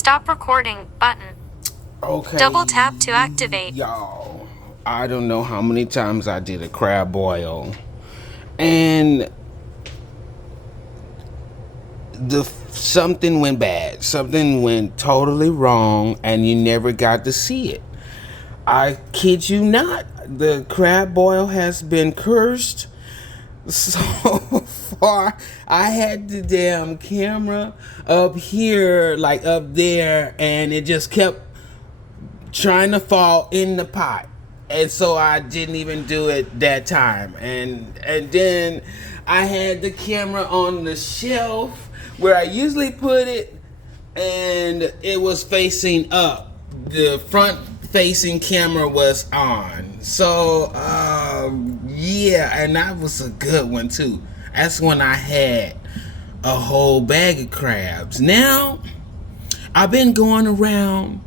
Stop recording button. Okay. Double tap to activate. Y'all, I don't know how many times I did a crab boil, and something went bad. Something went totally wrong, and you never got to see it. I kid you not. The crab boil has been cursed so far. I had the damn camera up here, like up there, and it just kept trying to fall in the pot, and so I didn't even do it that time. And then I had the camera on the shelf where I usually put it, and it was facing up. The front facing camera was on. So yeah, and that was a good one too. That's when I had a whole bag of crabs. Now I've been going around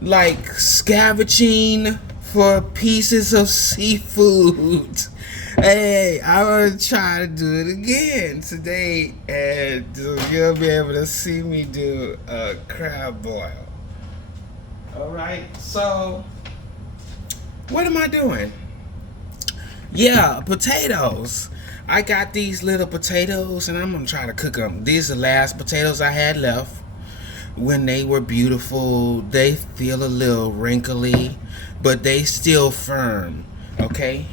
like scavenging for pieces of seafood. Hey, I'm gonna try to do it again today, and you'll be able to see me do a crab boil. Alright, so what am I doing? Yeah, potatoes. I got these little potatoes, and I'm gonna try to cook them. These are the last potatoes I had left. When they were beautiful, they feel a little wrinkly, but they still firm. Okay?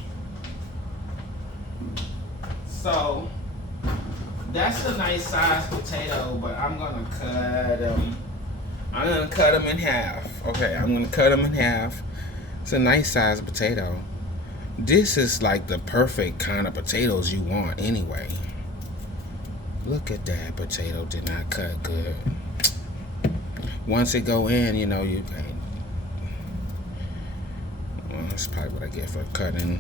So that's a nice sized potato, but I'm gonna cut them. I'm gonna cut them in half. Okay, I'm gonna cut them in half. It's a nice sized potato. This is like the perfect kind of potatoes you want anyway. Look at that potato, did not cut good. Once it go in, you know, you can. Well, that's probably what I get for cutting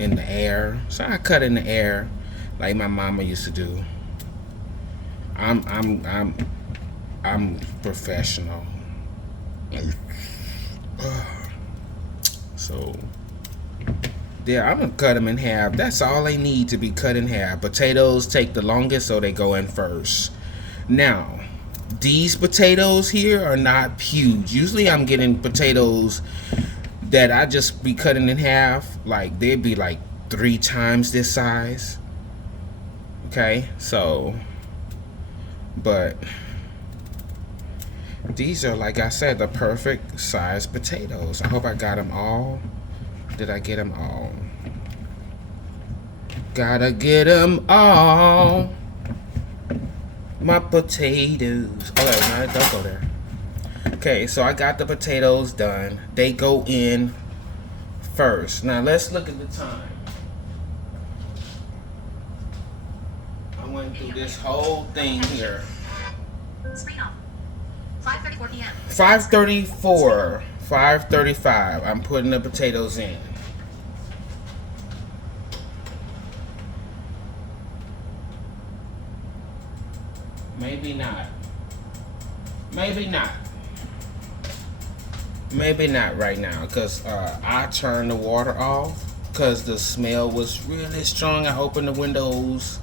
in the air. So I cut in the air, like my mama used to do. I'm professional. So yeah, I'm gonna cut them in half. That's all they need to be cut in half. Potatoes take the longest, so they go in first. Now, these potatoes here are not huge. Usually I'm getting potatoes that I just be cutting in half. Like they'd be like 3 times this size. Okay, so, but these are, like I said, the perfect size potatoes. I hope I got them all. Did I get them all? Gotta get them all. My potatoes. Oh, no, don't go there. Okay, so I got the potatoes done. They go in first. Now let's look at the time. I went through this whole thing here. Screen off. 5:34 p.m. 5:34. 5:35. I'm putting the potatoes in. Maybe not. Maybe not. Maybe not right now, because I turned the water off because the smell was really strong. I opened the windows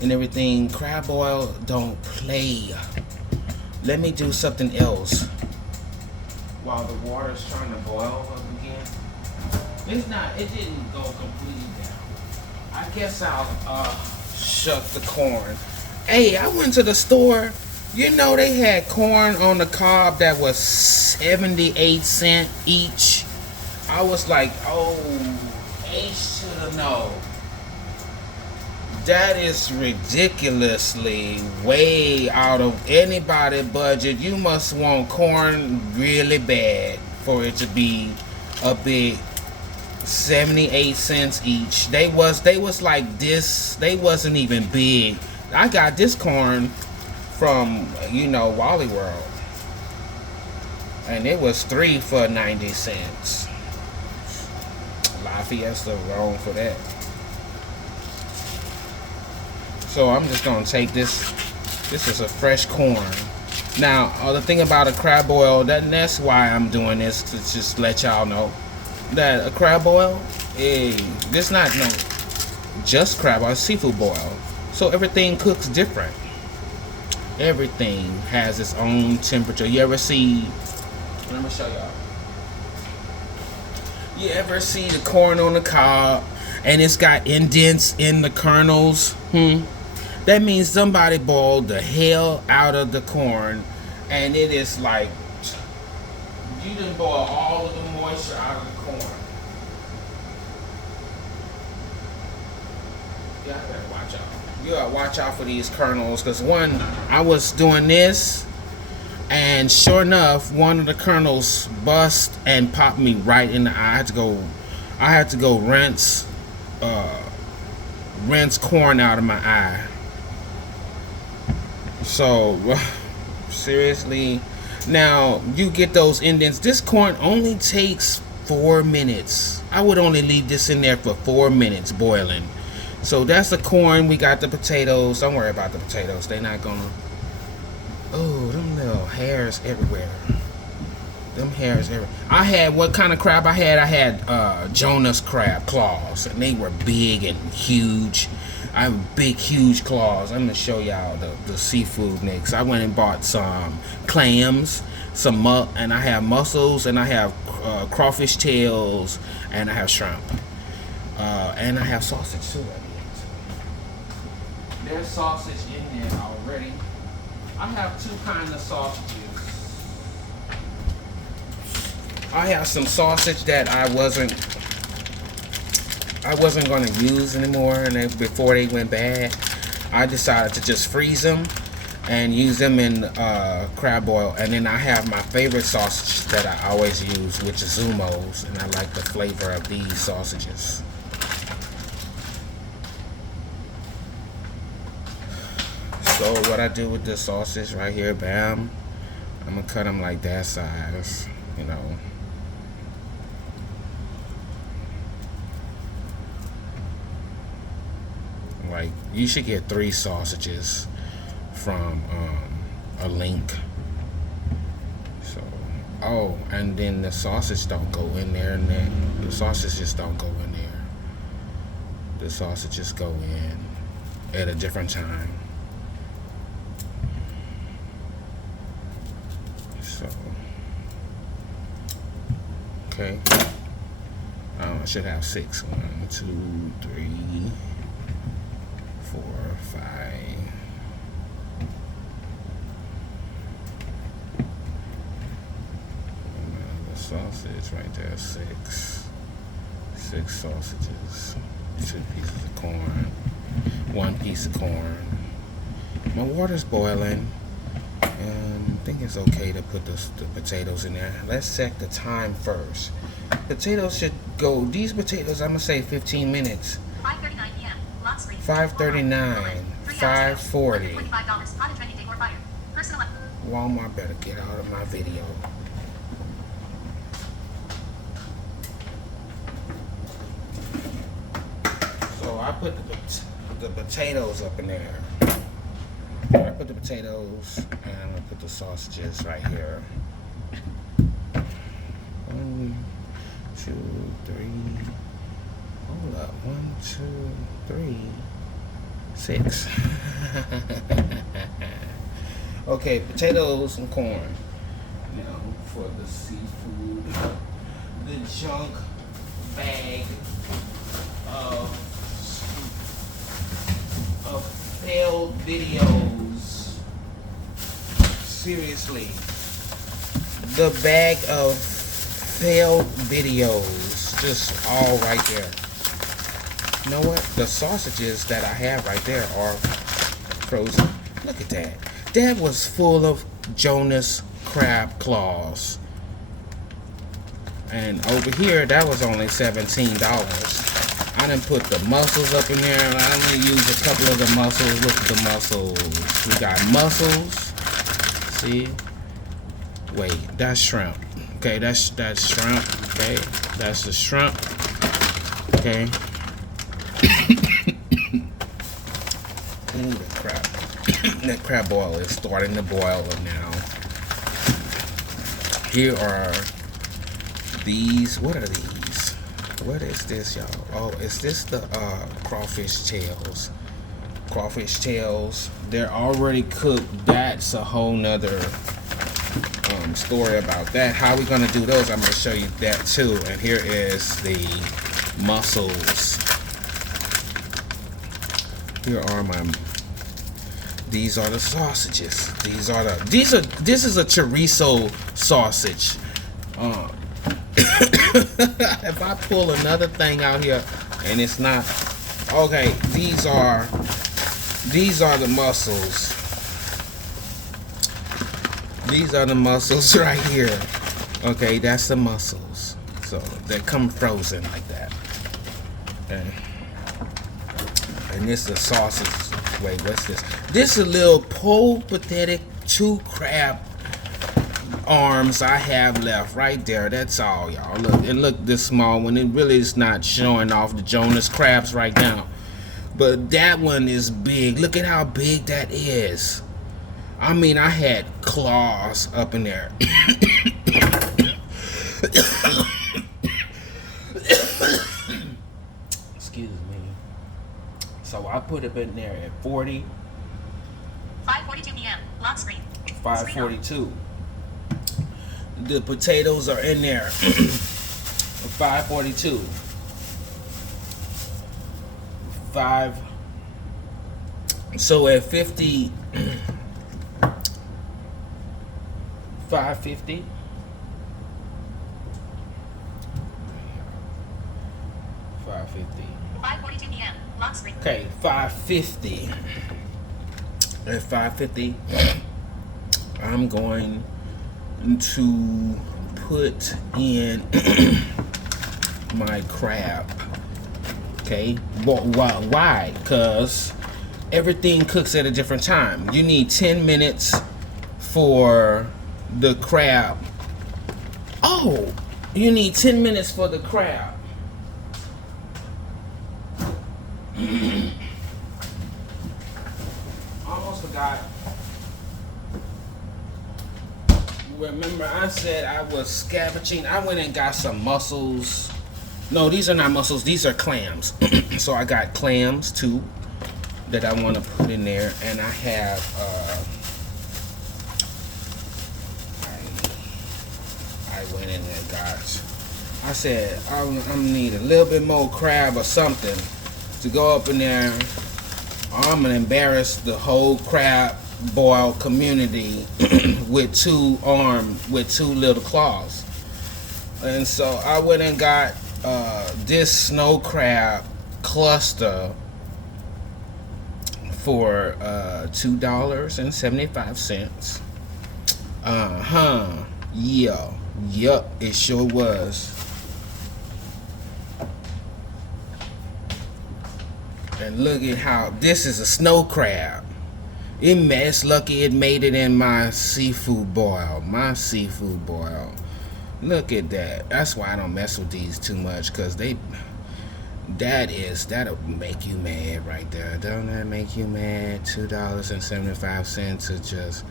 and everything. Crab boil don't play. Let me do something else while the water's trying to boil up again. It didn't go completely down. I guess I'll shuck the corn. Hey, I went to the store. You know they had corn on the cob that was 78 cents each. I was like, oh, they should have known. That is ridiculously way out of anybody's budget. You must want corn really bad for it to be a big 78 cents each. They was like this. They wasn't even big. I got this corn from, you know, Wally World, and it was 3 for 90 cents. Lafayette's wrong for that. So I'm just gonna take this. This is a fresh corn. Now, the thing about a crab boil, that's why I'm doing this, to just let y'all know that a crab boil, this not no just crab boil, seafood boil. So everything cooks different. Everything has its own temperature. You ever see? Let me show y'all. You ever see the corn on the cob and it's got indents in the kernels? That means somebody boiled the hell out of the corn, and it is like you didn't boil all of the moisture out of the corn. Yeah, I better watch out. You gotta watch out for these kernels, because one, I was doing this, and sure enough, one of the kernels bust and popped me right in the eye. I had to go rinse corn out of my eye. So seriously, now you get those indents. This corn only takes 4 minutes. I would only leave this in there for 4 minutes boiling. So that's the corn. We got the potatoes. Don't worry about the potatoes. They're not gonna. Oh, them little hairs everywhere. Them hairs everywhere. I had, what kind of crab I had? I had Jonah's crab claws, and they were big and huge. I have big, huge claws. I'm gonna show y'all the seafood next. I went and bought some clams, and I have mussels, and I have crawfish tails, and I have shrimp, and I have sausage too. There's sausage in there already. I have two kinds of sausages. I have some sausage that I wasn't going to use anymore, and before they went bad, I decided to just freeze them and use them in crab boil. And then I have my favorite sausage that I always use, which is Zumo's, and I like the flavor of these sausages. So what I do with this sausage right here, bam, I'm gonna cut them like that size, you know. Like, you should get 3 sausages from a link. So, oh, and then the sausage don't go in there, and then the sausages don't go in there. The sausages go in at a different time. So, okay. I should have 6. 1, 2, 3, 4, 5. The sausage right there, 6. 6 sausages. 2 pieces of corn. 1 piece of corn. My water's boiling. I think it's okay to put the potatoes in there. Let's check the time first. Potatoes should go, these potatoes, I'm gonna say 15 minutes. 5:39 p.m. 5:39, 5:40. Personal. Walmart better get out of my video. So I put the potatoes up in there. I put the potatoes, and I'm gonna put the sausages right here. 1, 2, 3. Hold up. 1, 2, 3, 6. Okay, potatoes and corn. Now for the seafood, the junk bag of failed videos. Seriously, the bag of failed videos, just all right there. You know what? The sausages that I have right there are frozen. Look at that. That was full of Jonah's crab claws. And over here, that was only $17. I done put the mussels up in there. I done used a couple of the mussels. Look at the mussels. We got mussels. See? Wait, that's shrimp. Okay, that's shrimp. Okay, that's the shrimp. Okay. Ooh, the crab. That crab boil is starting to boil now. Here are these. What are these? What is this, y'all? Oh, is this the crawfish tails? crawfish tails. They're already cooked. That's a whole nother story about that. How we gonna do those? I'm gonna show you that too. And here is the mussels. Here are my. These are the sausages. This is a chorizo sausage. If I pull another thing out here and it's not okay, these are the mussels. These are the mussels right here. Okay, that's the mussels. So they come frozen like that. And this is the sausage. Wait, what's this? This is a little pathetic 2 crab arms I have left right there. That's all, y'all. Look, and look, this small one. It really is not showing off the Jonah's crabs right now. But that one is big. Look at how big that is. I mean, I had claws up in there. Excuse me. So I put it in there at 40. 5:42 p.m. Lock screen. 5:42. The potatoes are in there. 5:42. 5. So at 50. 5:50. 5:42 p.m. Lock screen. Okay, 5:50. At 5:50, I'm going to put in my crab. Okay, why? Because everything cooks at a different time. You need 10 minutes for the crab. Oh, you need 10 minutes for the crab. Almost forgot. Remember, I said I was scavenging. I went and got some mussels. No, these are not mussels. These are clams. So I got clams too that I want to put in there, and I have. I went in and got. I said I'm gonna need a little bit more crab or something to go up in there. I'm gonna embarrass the whole crab boil community with 2 little claws. And so I went and got this snow crab cluster for $2.75. Yeah. Yup, it sure was. And look at how this is a snow crab. It's lucky it made it in my seafood boil. Look at that. That's why I don't mess with these too much, because that'll make you mad right there. Don't that make you mad? $2.75 to just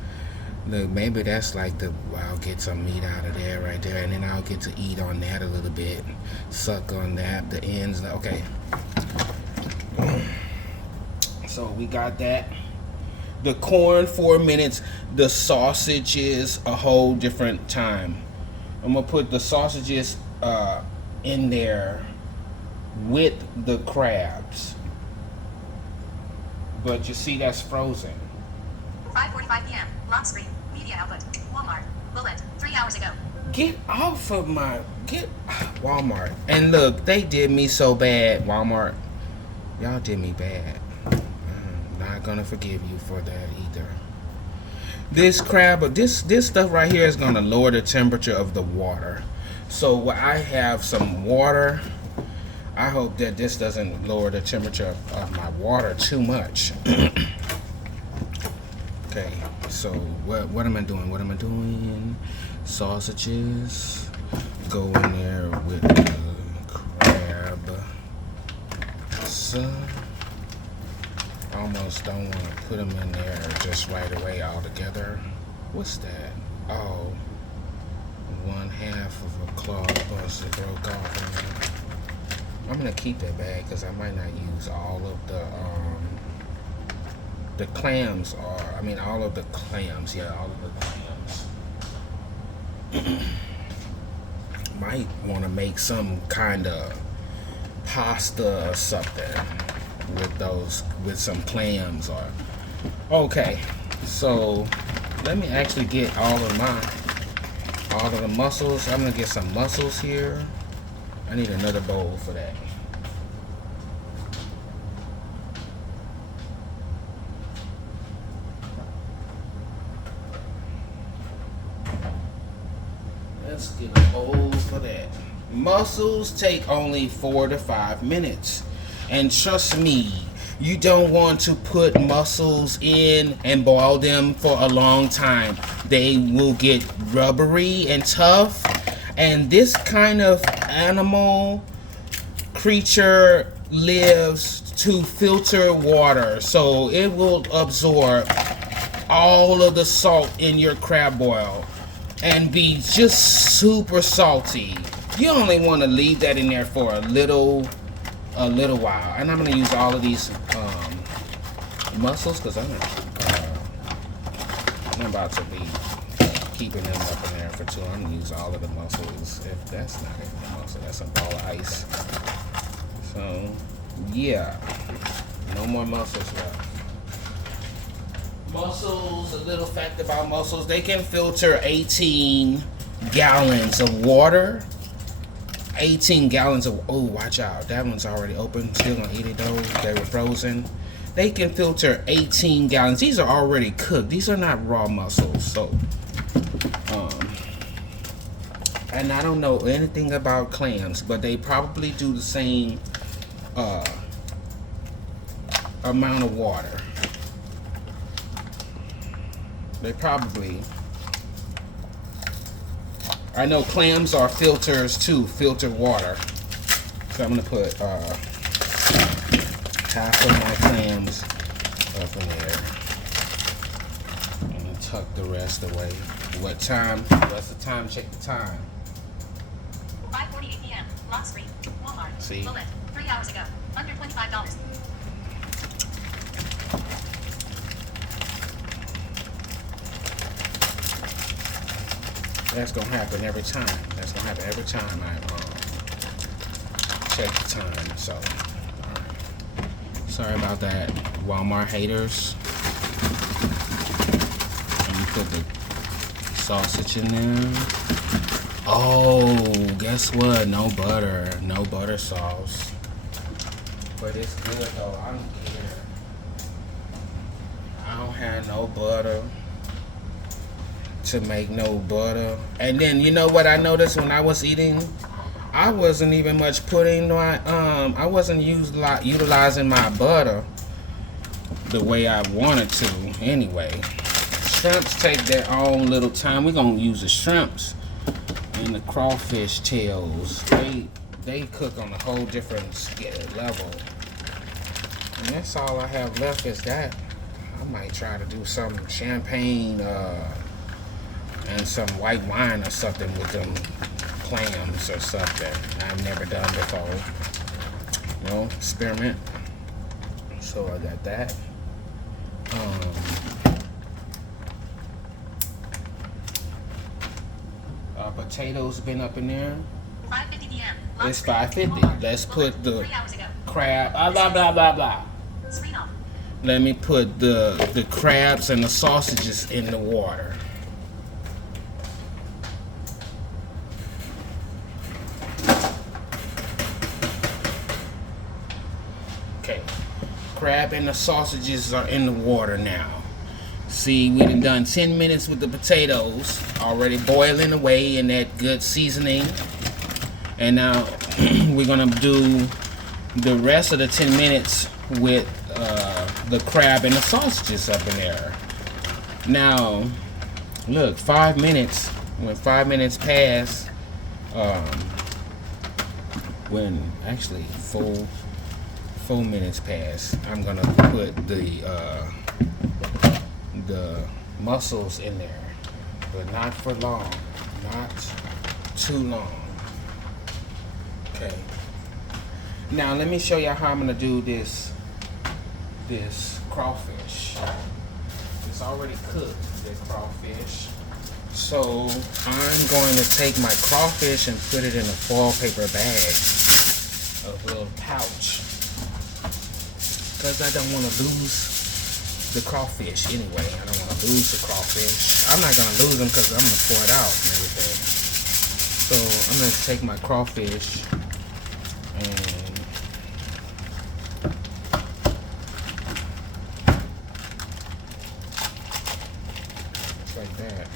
look. Maybe that's like I'll get some meat out of there right there, and then I'll get to eat on that a little bit, suck on that, the ends. Okay. So we got that. The corn 4 minutes. The sausages a whole different time. I'm gonna put the sausages in there with the crabs. But you see, that's frozen. 5:45 p.m. Lock screen. Media output. Walmart. Bullet. 3 hours ago. Get off of my Walmart. And look, they did me so bad, Walmart. Y'all did me bad. I'm not gonna forgive you for that either. This crab, this stuff right here is gonna lower the temperature of the water. So I have some water. I hope that this doesn't lower the temperature of my water too much. Okay, so what am I doing? Sausages go in there with the crab. So almost don't want to put them in there just right away all together. What's that? Oh, 1/2 of a claw busted broke off. I'm gonna keep that bag because I might not use all of the the clams are, I mean all of the clams, yeah, all of the clams. Might want to make some kind of pasta or something with some clams or. Okay, so let me actually get all of the mussels. I'm gonna get some mussels here. I need another bowl for that. Let's get a bowl for that. Mussels take only 4 to 5 minutes. And trust me, you don't want to put mussels in and boil them for a long time. They will get rubbery and tough. And this kind of animal creature lives to filter water. So it will absorb all of the salt in your crab boil and be just super salty. You only want to leave that in there for a little while. And I'm going to use all of these mussels because I'm about to be keeping them up in there for too long. I'm going to use all of the mussels. If that's not a mussel, that's a ball of ice. So, yeah. No more mussels left. Mussels, a little fact about mussels, they can filter 18 gallons of water. 18 gallons of, oh, watch out. That one's already open. Still gonna eat it though. They were frozen. They can filter 18 gallons. These are already cooked. These are not raw mussels. So, and I don't know anything about clams, but they probably do the same amount of water. They probably. I know clams are filters too, filtered water. So I'm gonna put half of my clams up in there. I'm gonna tuck the rest away. What time? What's the time? Check the time. 5:48 p.m. Lock Street, Walmart. See? Bullet. 3 hours ago. Under $25. That's gonna happen every time. That's gonna happen every time I check the time. So, alright. Sorry about that, Walmart haters. Let me put the sausage in there. Oh, guess what? No butter. No butter sauce. But it's good though. I don't care. I don't have no butter to make no butter. And then you know what I noticed when I was eating? I wasn't even much putting my I wasn't utilizing my butter the way I wanted to anyway. Shrimps take their own little time. We're gonna use the shrimps and the crawfish tails. They cook on a whole different level. And that's all I have left is that. I might try to do some champagne and some white wine or something with them clams or something I've never done before. No experiment. So I got that. Potatoes been up in there. 5:50 p.m. It's 5:50. Let's put the crab. Blah blah blah blah blah. Screen off. Let me put the crabs and the sausages in the water. Okay, crab and the sausages are in the water now. See, we done 10 minutes with the potatoes, already boiling away in that good seasoning. And now we're gonna do the rest of the 10 minutes with the crab and the sausages up in there. Now, look, 5 minutes. When 5 minutes pass, when actually 4 minutes pass, I'm gonna put the mussels in there, but not for long, not too long. Okay. Now let me show y'all how I'm gonna do this crawfish. It's already cooked, the crawfish. So I'm going to take my crawfish and put it in a foil paper bag, a little pouch, because I don't want to lose the crawfish anyway. I don't want to lose the crawfish. I'm not going to lose them because I'm going to pour it out and everything. So I'm going to take my crawfish and like that.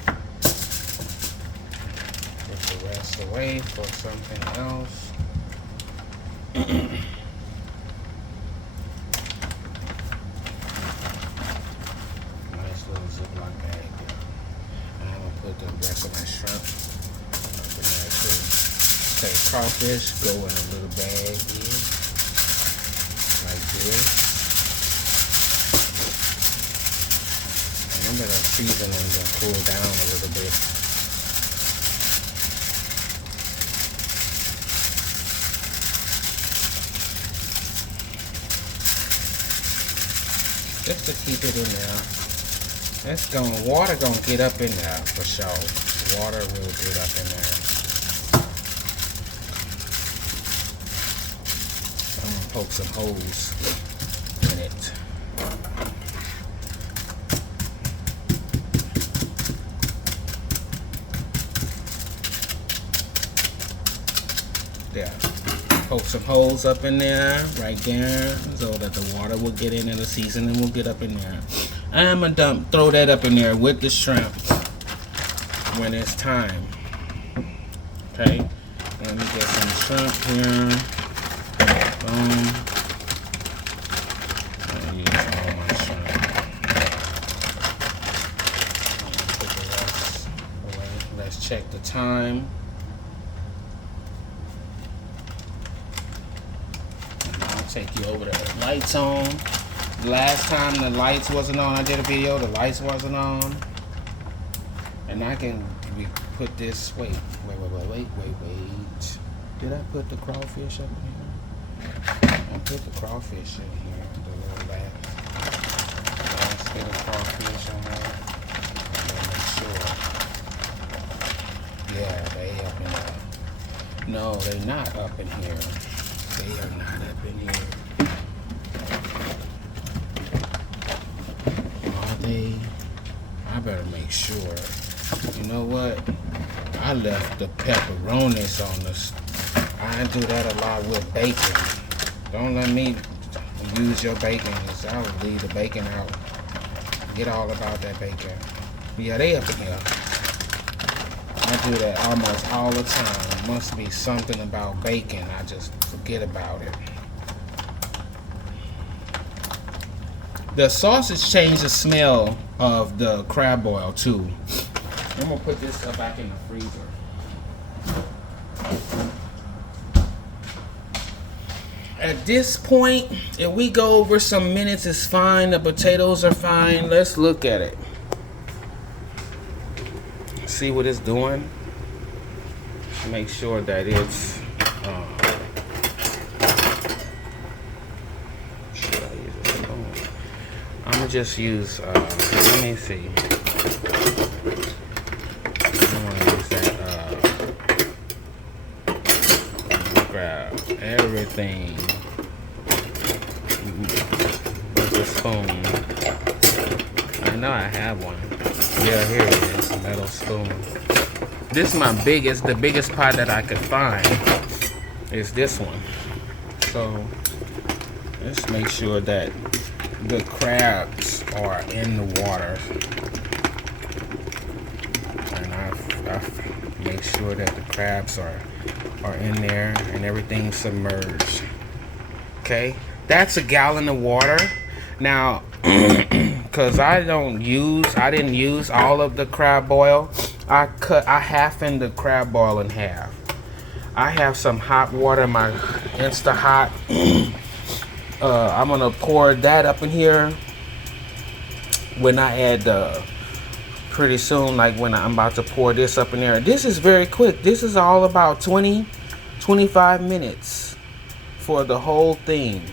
Put the rest away for something else. Nice little Ziploc bag. I'm gonna put the rest of my shrimp up in there too. Okay, crawfish go in a little bag here, like this. I'm gonna season them to cool down a little bit. Just to keep it in there. Water gonna get up in there for sure. Water will get up in there. I'm gonna poke some holes in it. There. Poke some holes up in there, right there, so that the water will get in and the seasoning will get up in there. I'm gonna throw that up in there with the shrimp when it's time. Okay, let me get some shrimp here. Boom. I use all my shrimp. Put the rest away. Let's check the time. Take you over the lights on. Last time the lights wasn't on, I did a video, the lights wasn't on. And I can put this, wait. Did I put the crawfish up in here? I put the crawfish in here, the little last bit of crawfish on there. Make sure. Yeah, they up in there. No, they not up in here. They are not up in here. Are they? I better make sure. You know what? I left the pepperonis on this. I do that a lot with bacon. Don't let me use your bacon. I'll leave the bacon out. Get all about that bacon. Yeah, they up in here. I do that almost all the time. Must be something about bacon. I just forget about it. The sausage changed the smell of the crab boil too. I'm gonna put this back in the freezer. At this point, if we go over some minutes, it's fine. The potatoes are fine. Let's look at it. See what it's doing. Make sure that it's should I use a spoon? I'm gonna just use let me see. I'm gonna use that grab everything with a spoon. I know I have one. Yeah, here it is, a metal spoon. This is the biggest pot that I could find is this one. So let's make sure that the crabs are in the water. And I make sure that the crabs are in there and everything's submerged. Okay, that's a gallon of water. Now, because I didn't use all of the crab boil. I halfened the crab boil in half. I have some hot water, my Insta Hot. I'm gonna pour that up in here when I add pretty soon, like when I'm about to pour this up in there. This is very quick. This is all about 25 minutes for the whole thing.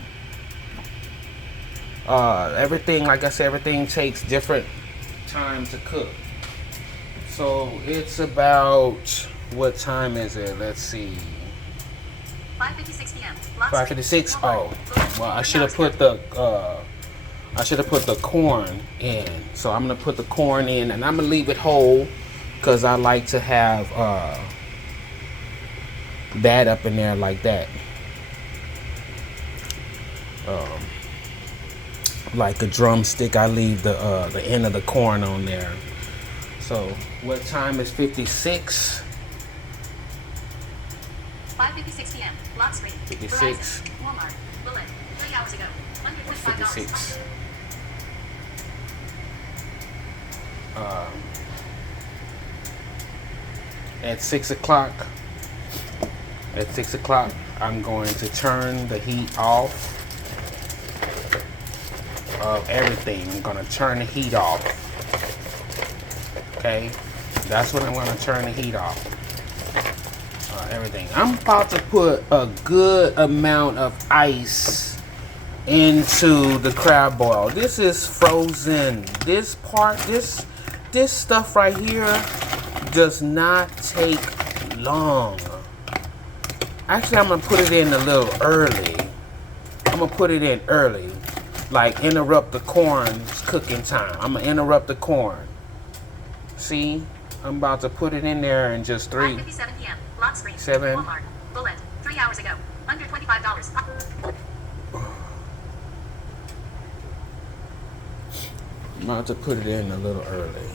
Everything, like I said, everything takes different time to cook. So it's about, what time is it? Let's see. 5:56 p.m. Lock 5:56. screen. Oh, well, I should have put the corn in. So I'm gonna put the corn in, and I'm gonna leave it whole, because I like to have that up in there like that. Like a drumstick, I leave the end of the corn on there. So what time is 56? 5:56 p.m. Lock screen. 56. Verizon. Walmart. Bullet. 3 hours ago. $125. 56. At 6 o'clock. At 6 o'clock, I'm going to turn the heat off of everything. I'm going to turn the heat off. Okay, that's what I'm going to turn the heat off. Everything. I'm about to put a good amount of ice into the crab boil. This is frozen. This part, this stuff right here does not take long. Actually, I'm gonna put it in a little early. I'm gonna put it in early, like interrupt the corn's cooking time. I'm gonna interrupt the corn. See, I'm about to put it in there in just 5:57 p.m. Lock screen. 7. Walmart. Bullet. 3 hours ago. Under $25. I'm about to put it in a little early.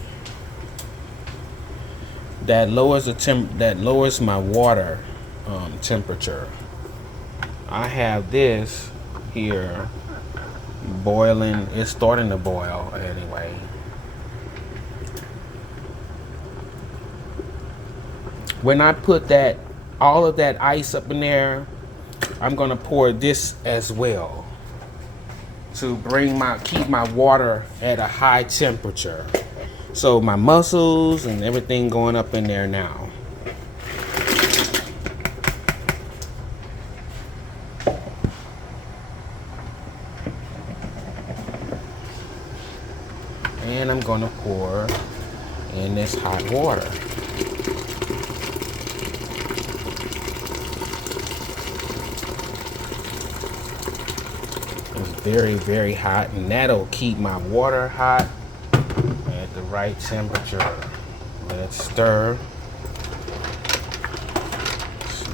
That lowers my water temperature. I have this here boiling. It's starting to boil anyway. When I put all of that ice up in there, I'm gonna pour this as well to keep my water at a high temperature. So my mussels and everything going up in there now. And I'm gonna pour in this hot water. It's very, very hot, and that'll keep my water hot at the right temperature. Let's stir.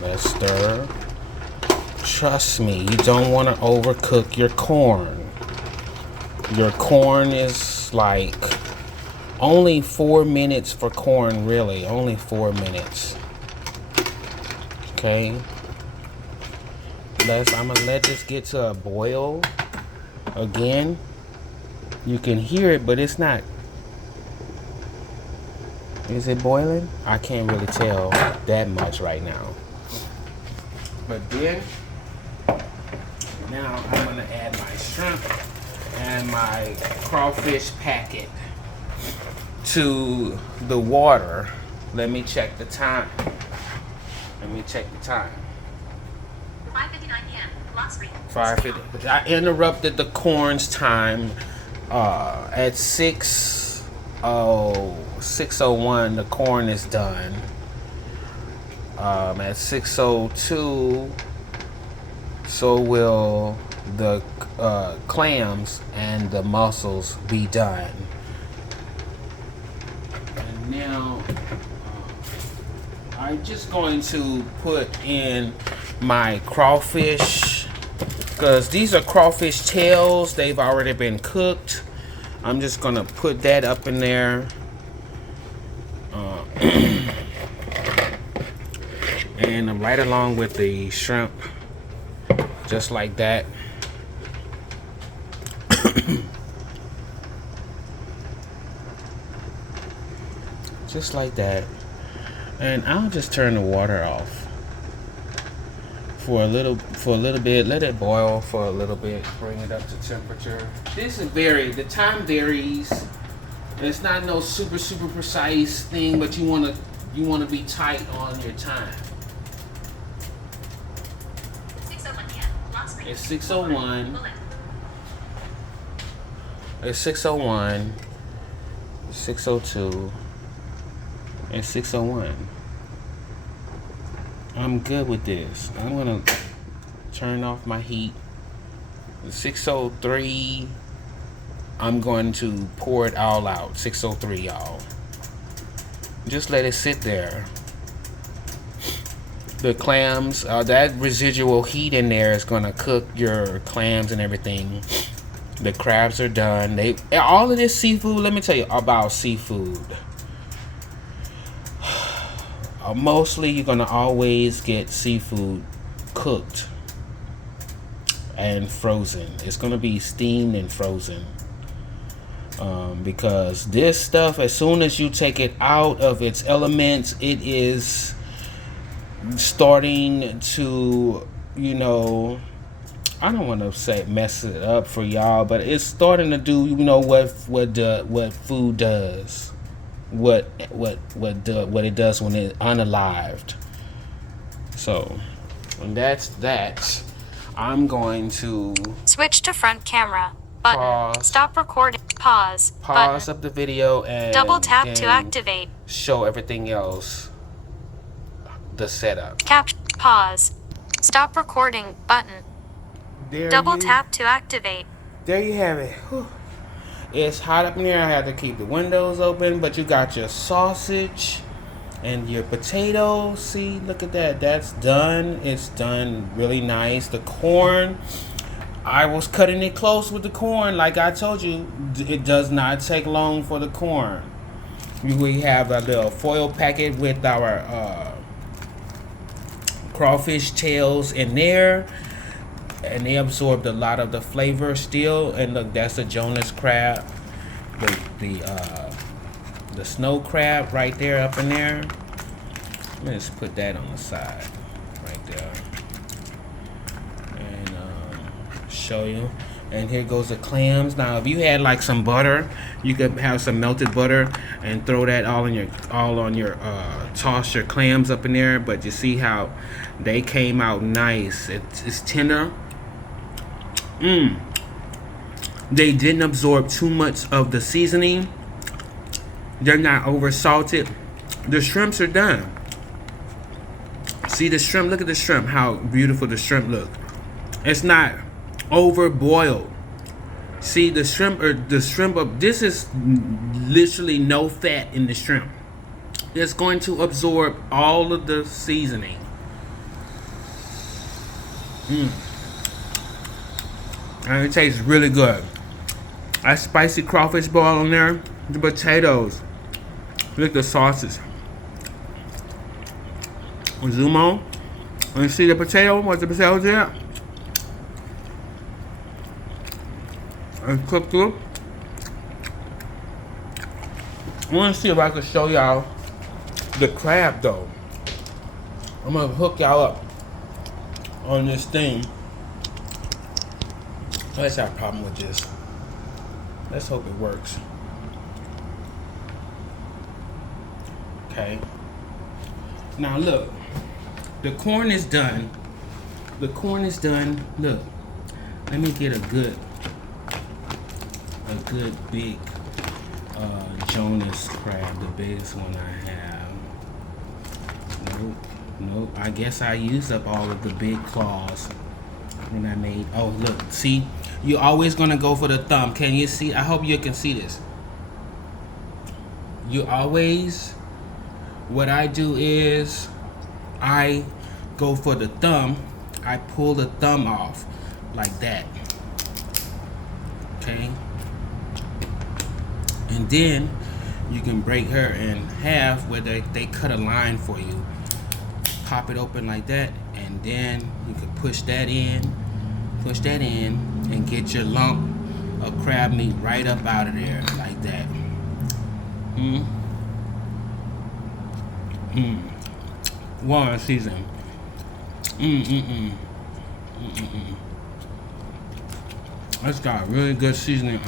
Let's stir. Trust me, you don't want to overcook your corn. Your corn is like only 4 minutes for corn, really. Only 4 minutes. Okay. I'm gonna let this get to a boil again. You can hear it, but it's not. Is it boiling? I can't really tell that much right now. But then, now I'm gonna add my shrimp and my crawfish packet to the water. Let me check the time. 5:59 p.m. Lock screen. 5:50. I interrupted the corn's time at 6:01. The corn is done. At 6:02, so will the clams and the mussels be done. And now I'm just going to put in my crawfish, because these are crawfish tails. They've already been cooked. I'm just gonna put that up in there. And right along with the shrimp, just like that. Just like that. And I'll just turn the water off for a little bit. Let it boil for a little bit. Bring it up to temperature. The time varies. It's not no super precise thing, but you wanna be tight on your time. 6:01 p.m. Lock screen. It's 6:01. Bullet. It's 601, 602, and 601. I'm good with this. I'm gonna turn off my heat. 603, I'm going to pour it all out. 603, y'all. Just let it sit there. The clams, that residual heat in there is gonna cook your clams and everything. The crabs are done. All of this seafood, let me tell you about seafood. Mostly you're gonna always get seafood cooked and frozen. It's gonna be steamed and frozen. Because this stuff, as soon as you take it out of its elements, it is starting to, you know, I don't want to say mess it up for y'all, but it's starting to do, you know, what food does, what it does when it's unalived. So, when that's that, I'm going to Switch to front camera. Button. Pause. Stop recording. Pause. pause Button. up the video and Double tap to then activate. show everything else, the setup. Pause. Stop recording. Button. Double tap to activate. There you have it. Whew. It's hot up in here. I have to keep the windows open, but you got your sausage and your potatoes. See, look at that. That's done. It's done really nice. The corn, I was cutting it close with the corn. Like I told you, it does not take long for the corn. We have a little foil packet with our crawfish tails in there, and they absorbed a lot of the flavor still. And look, that's the Jonah's crab, the snow crab right there up in there. Let me just put that on the side right there and show you. And here goes the clams. Now if you had like some butter, you could have some melted butter and throw that all on your toss your clams up in there. But you see how they came out nice. It's tender. They didn't absorb too much of the seasoning. They're not over salted. The shrimps are done. See the shrimp? Look at the shrimp. How beautiful the shrimp look. It's not over boiled. See the shrimp, this is literally no fat in the shrimp. It's going to absorb all of the seasoning. And it tastes really good. That spicy crawfish ball on there, the potatoes, look at the sauces. Zoom on and you see the potato, what the potatoes there. And cook through. I want to see if I can show y'all the crab though. I'm gonna hook y'all up on this thing. Let's have a problem with this. Let's hope it works. Okay. Now look, the corn is done. The corn is done. Look, let me get a good big Jonah's crab, the biggest one I have. Nope. I guess I used up all of the big claws when I made. Oh look, see, you're always gonna go for the thumb. Can you see? I hope you can see this. You always, what I do is I go for the thumb. I pull the thumb off like that. Okay. And then you can break her in half where they cut a line for you. Pop it open like that, and then you can push that in, and get your lump of crab meat right up out of there like that. One season. That's got really good seasoning.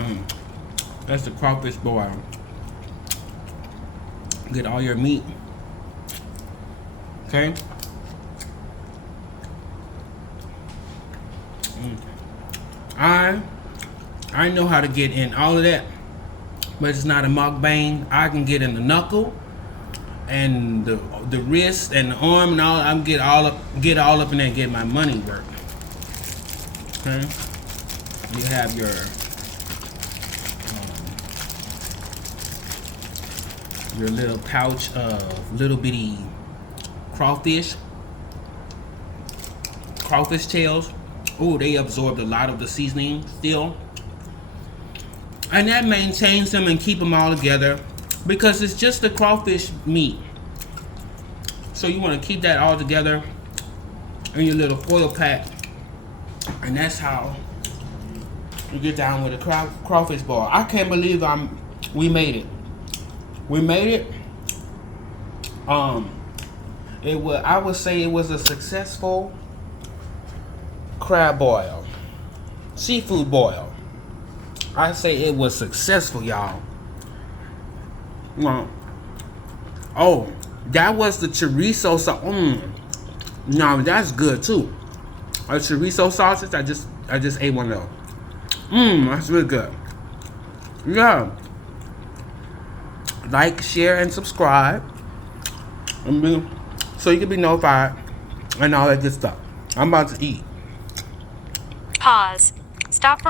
That's the crawfish boil. Get all your meat. Okay. I I know how to get in all of that, but it's not a mukbang. I can get in the knuckle and the wrist and the arm and all. I can get all up in there and get my money worth. Okay, you have your little pouch of little bitty crawfish tails. Oh, they absorbed a lot of the seasoning still, and that maintains them and keep them all together because it's just the crawfish meat. So you want to keep that all together in your little foil pack, and that's how you get down with a crawfish ball. I can't believe we made it. We made it. I would say it was a successful crab boil, seafood boil. I say it was successful, y'all. Oh, that was the chorizo sauce. No, that's good too. A chorizo sausage. I just ate one of those. That's really good. Yeah. Like, share, and subscribe, so you can be notified and all that good stuff. I'm about to eat. Pause. Stop.